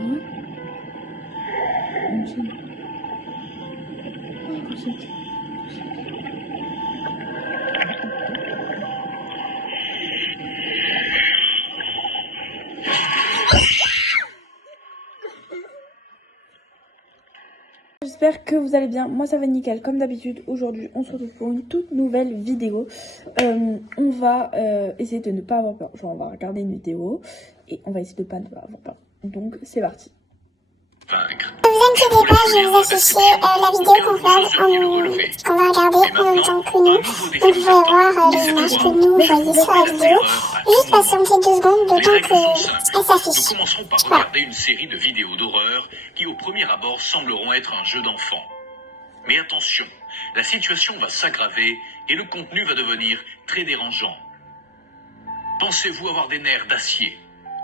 Hein? Oh, Rosette. J'espère que vous allez bien, moi ça va nickel comme d'habitude. Aujourd'hui on se retrouve pour une toute nouvelle vidéo. On va essayer de ne pas avoir peur, genre on va regarder une vidéo et on va essayer de ne pas avoir peur. Donc c'est parti. Ne vous inquiétez pas, je vais vous afficher la vidéo qu'on va regarder en même temps que nous. Donc vous pouvez voir les images que nous voyez sur la vidéo. Juste patienter 2 secondes, le temps qu'elle s'affiche. Nous commencerons par regarder une série de vidéos d'horreur qui au premier abord sembleront être un jeu d'enfant. Mais attention, la situation va s'aggraver et le contenu va devenir très dérangeant. Pensez-vous avoir des nerfs d'acier?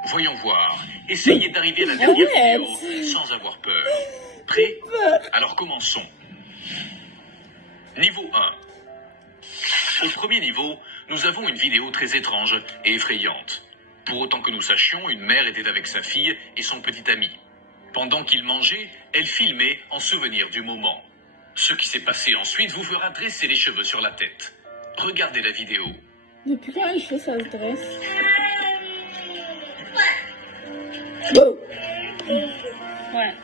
Voyons voir. Essayez d'arriver à la dernière vidéo sans avoir peur. Prêt? Alors commençons. Niveau 1. Au premier niveau, nous avons une vidéo très étrange et effrayante. Pour autant que nous sachions, une mère était avec sa fille et son petit ami. Pendant qu'ils mangeaient, elle filmait en souvenir du moment. Ce qui s'est passé ensuite vous fera dresser les cheveux sur la tête. Regardez la vidéo. Depuis quand les cheveux ça se dresse? Oh. Ouais.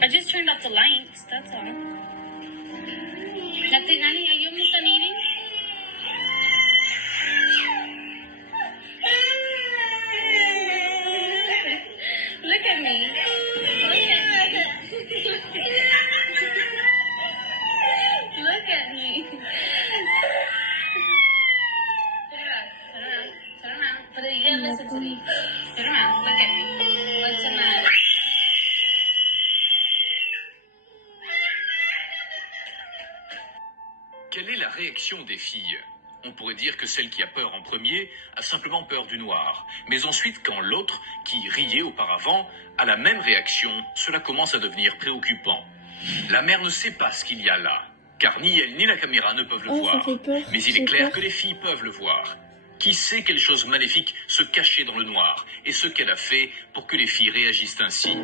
I just turned off the lights, that's all. Nothing, honey, are you almost done eating? Look at me. Look at me. Turn around. But you gotta listen to me. Turn around, look at me. What's in that? Quelle est la réaction des filles? On pourrait dire que celle qui a peur en premier a simplement peur du noir. Mais ensuite, quand l'autre, qui riait auparavant, a la même réaction, cela commence à devenir préoccupant. La mère ne sait pas ce qu'il y a là, car ni elle ni la caméra ne peuvent le voir. Mais il est clair que les filles peuvent le voir. Qui sait quelle chose maléfique se cachait dans le noir et ce qu'elle a fait pour que les filles réagissent ainsi?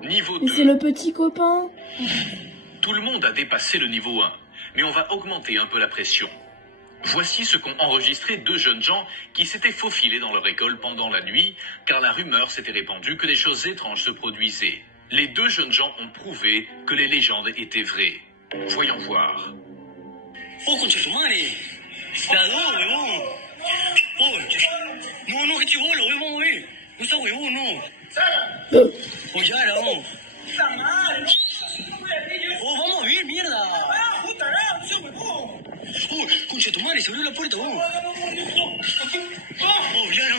Niveau 2. C'est le petit copain. Tout le monde a dépassé le niveau 1, mais on va augmenter un peu la pression. Voici ce qu'ont enregistré 2 jeunes gens qui s'étaient faufilés dans leur école pendant la nuit, car la rumeur s'était répandue que des choses étranges se produisaient. Les 2 jeunes gens ont prouvé que les légendes étaient vraies. Voyons voir. Oh, concha tu madre. Cuidado, huevón. Oh, no, que chivolo, huevón, güey. No seas huevón, no. Oh, ya era, vamos. Oh, vamos a ver, mierda. Oh, concha tu madre, se abrió la puerta, huevón. Oh, ya era.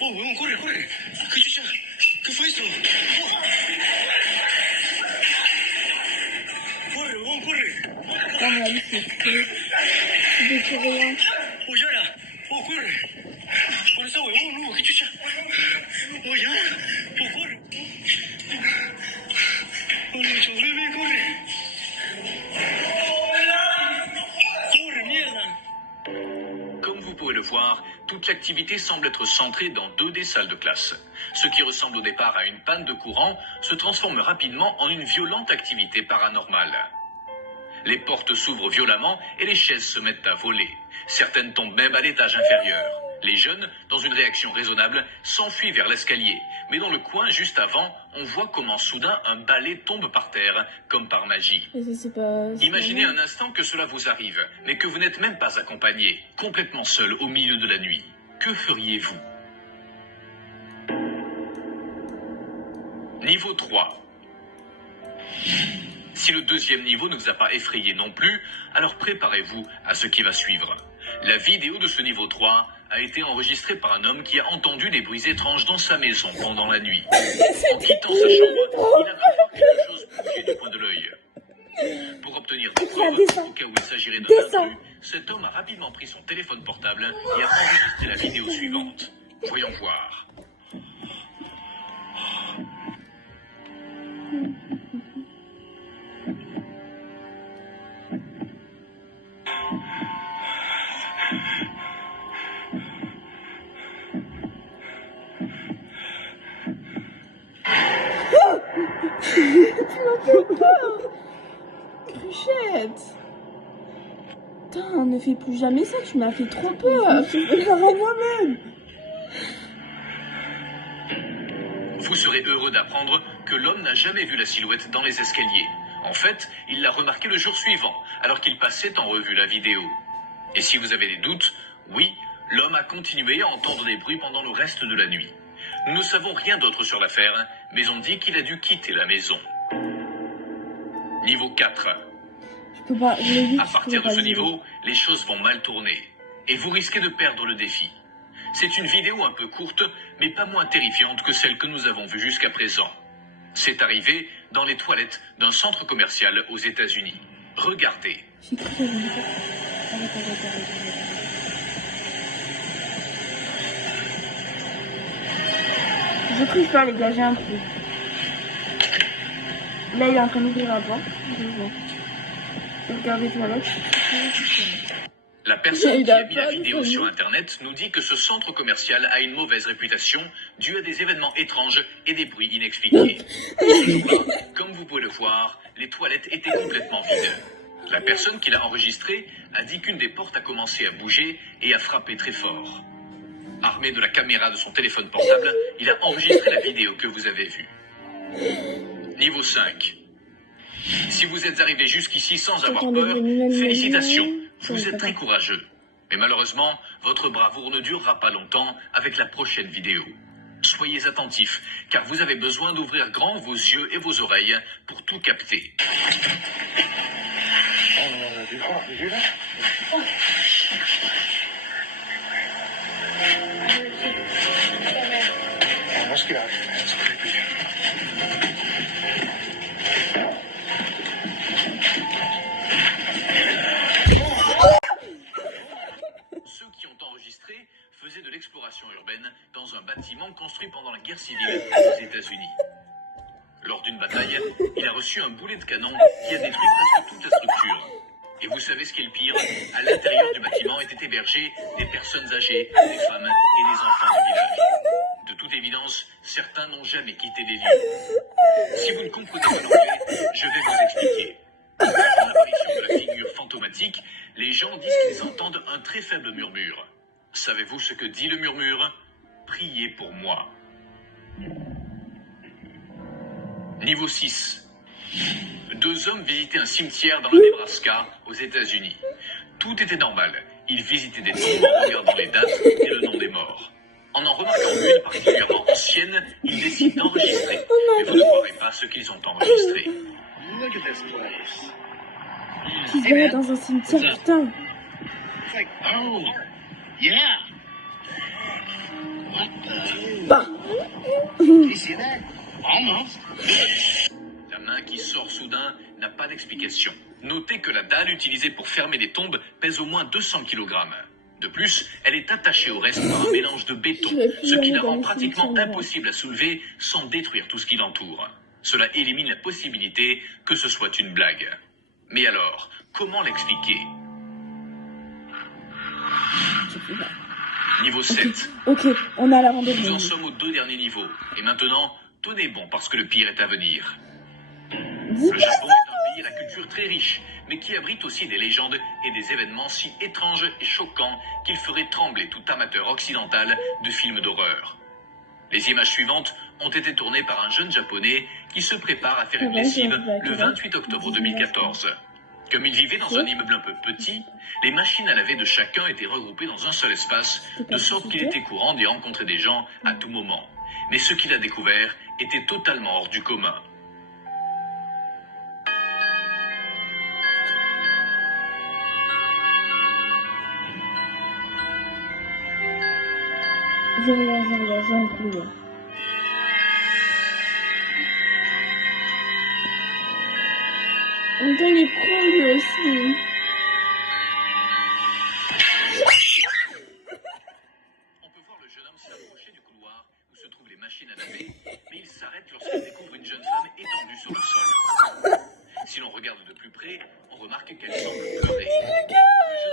Oh, huevón, corre. ¿Qué chucha? ¿Qué fue eso? Oh. Corre, huevón, corre. Non, mais là, c'est des coréens. Oh, ya era. Oh, corre. Por esa huevón, no, qué chucha. Oh, ya. Oh, corre. Oh, mucho bebé, corre. Corre, mierda. Comme vous pouvez le voir, toute l'activité semble être centrée dans 2 des salles de classe. Ce qui ressemble au départ à une panne de courant se transforme rapidement en une violente activité paranormale. Les portes s'ouvrent violemment et les chaises se mettent à voler. Certaines tombent même à l'étage inférieur. Les jeunes, dans une réaction raisonnable, s'enfuient vers l'escalier. Mais dans le coin, juste avant, on voit comment soudain un balai tombe par terre, comme par magie. Et ça, c'est pas... Imaginez un instant que cela vous arrive, mais que vous n'êtes même pas accompagné, complètement seul au milieu de la nuit. Que feriez-vous? Niveau 3. Si le 2e niveau ne vous a pas effrayé non plus, alors préparez-vous à ce qui va suivre. La vidéo de ce niveau 3 a été enregistrée par un homme qui a entendu des bruits étranges dans sa maison pendant la nuit. En quittant sa chambre, il a pu voir quelque chose bouger du coin de l'œil. Pour obtenir des preuves, au cas où il s'agirait d'un intrus, cet homme a rapidement pris son téléphone portable et a enregistré la vidéo suivante. Voyons voir. Cruchette. Putain, ne fais plus jamais ça, tu m'as fait trop peur. Je vais faire moi-même. Vous serez heureux d'apprendre que l'homme n'a jamais vu la silhouette dans les escaliers. En fait, il l'a remarqué le jour suivant, alors qu'il passait en revue la vidéo. Et si vous avez des doutes, oui, l'homme a continué à entendre des bruits pendant le reste de la nuit. Nous ne savons rien d'autre sur l'affaire, mais on dit qu'il a dû quitter la maison. Niveau 4. Je peux pas, je l'ai vu, À je partir peux de pas ce le dire. niveau, les choses vont mal tourner. Et vous risquez de perdre le défi. C'est une vidéo un peu courte, mais pas moins terrifiante que celle que nous avons vue jusqu'à présent. C'est arrivé dans les toilettes d'un centre commercial aux États-Unis. Regardez. J'ai cru que j'avais dit ça. Arrête. J'ai cru faire les gars, j'ai un peu. Là, il est en train d'ouvrir la porte. Je vois. Regardez les toilettes. La personne Il qui a a mis la pas de vidéo famille. sur Internet nous dit que ce centre commercial a une mauvaise réputation due à des événements étranges et des bruits inexpliqués. Ce jour-là, comme vous pouvez le voir, les toilettes étaient complètement vides. La personne qui l'a enregistré a dit qu'une des portes a commencé à bouger et a frappé très fort. Armé de la caméra de son téléphone portable, il a enregistré la vidéo que vous avez vue. Niveau 5. Si vous êtes arrivé jusqu'ici sans avoir Attendez, peur, le minimum, félicitations, je vous sais êtes pas. très courageux. Mais malheureusement, votre bravoure ne durera pas longtemps avec la prochaine vidéo. Soyez attentifs, car vous avez besoin d'ouvrir grand vos yeux et vos oreilles pour tout capter. Ceux qui ont enregistré faisaient de l'exploration urbaine dans un bâtiment construit pendant la guerre civile aux États-Unis. Lors d'une bataille, il a reçu un boulet de canon qui a détruit presque toute la structure. Et vous savez ce qui est le pire? À l'intérieur du bâtiment étaient hébergées des personnes âgées, des femmes et des enfants du village. De toute évidence, certains n'ont jamais quitté les lieux. Si vous ne comprenez pas l'anglais, je vais vous expliquer. Avant l'apparition de la figure fantomatique, les gens disent qu'ils entendent un très faible murmure. Savez-vous ce que dit le murmure? Priez pour moi. Niveau 6. Deux hommes visitaient un cimetière dans le Nebraska, aux États-Unis. Tout était normal. Ils visitaient des tombes en regardant les dates et le nom des morts. En remarquant une particulièrement ancienne, ils décident d'enregistrer. Mais vous ne croirez pas ce qu'ils ont enregistré. Look at this place. Qui se balade dans un cimetière, putain. It's like, oh, yeah. What the? Bah. You see that? Almost. La main qui sort soudain n'a pas d'explication. Notez que la dalle utilisée pour fermer les tombes pèse au moins 200 kg. De plus, elle est attachée au reste par un mélange de béton, ce qui la rend pratiquement impossible à soulever sans détruire tout ce qui l'entoure. Cela élimine la possibilité que ce soit une blague. Mais alors, comment l'expliquer? Niveau 7. Ok, on a la Nous en randonnée. sommes aux 2 derniers niveaux. Et maintenant, tenez bon parce que le pire est à venir. Dis Le Japon est un pays à la culture très riche, mais qui abrite aussi des légendes et des événements si étranges et choquants qu'ils feraient trembler tout amateur occidental de films d'horreur. Les images suivantes ont été tournées par un jeune japonais qui se prépare à faire une lessive le 28 octobre 2014. Comme il vivait dans un immeuble un peu petit, les machines à laver de chacun étaient regroupées dans un seul espace, de sorte qu'il était courant d'y rencontrer des gens à tout moment. Mais ce qu'il a découvert était totalement hors du commun. Je regarde, j'ai un coup. En même temps, il est con lui aussi. On peut voir le jeune homme s'approcher du couloir où se trouvent les machines à laver, mais il s'arrête lorsqu'il découvre une jeune femme étendue sur le sol. Si l'on regarde de plus près, on remarque qu'elle semble pleurer. Le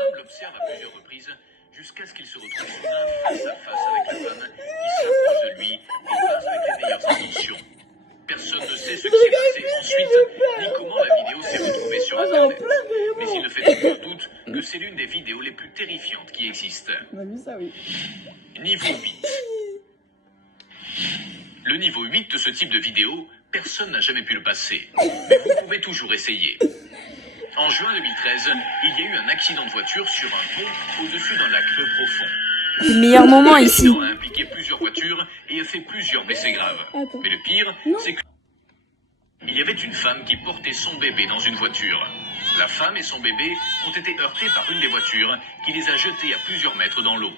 l'observe à plusieurs reprises jusqu'à ce qu'il se retrouve soudain face à face avec la femme qui s'approche de lui et passe avec les meilleures intentions. Personne ne sait ce qui s'est passé ensuite, ni comment la vidéo s'est retrouvée sur Internet. Mais il ne fait aucun doute que c'est l'une des vidéos les plus terrifiantes qui existent. On a vu ça, oui. Niveau 8. Le niveau 8 de ce type de vidéo, personne n'a jamais pu le passer. Mais vous pouvez toujours essayer. En juin 2013, il y a eu un accident de voiture sur un pont au-dessus d'un lac peu profond. C'est le meilleur moment ici. L'accident a impliqué plusieurs voitures et a fait plusieurs blessés graves. Attends. Mais le pire, c'est que il y avait une femme qui portait son bébé dans une voiture. La femme et son bébé ont été heurtés par une des voitures qui les a jetés à plusieurs mètres dans l'eau.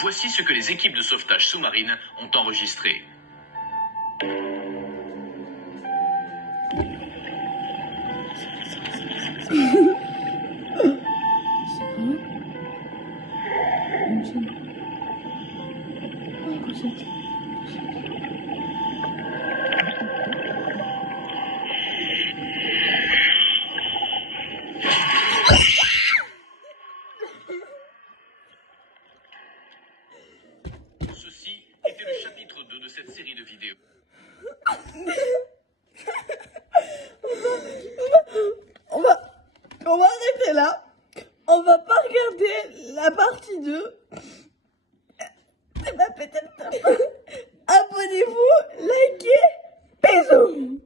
Voici ce que les équipes de sauvetage sous-marine ont enregistré. Ceci était le chapitre 2 de cette série de vidéos. On va arrêter là. On va pas regarder la partie 2. Abonnez-vous, likez, bisous.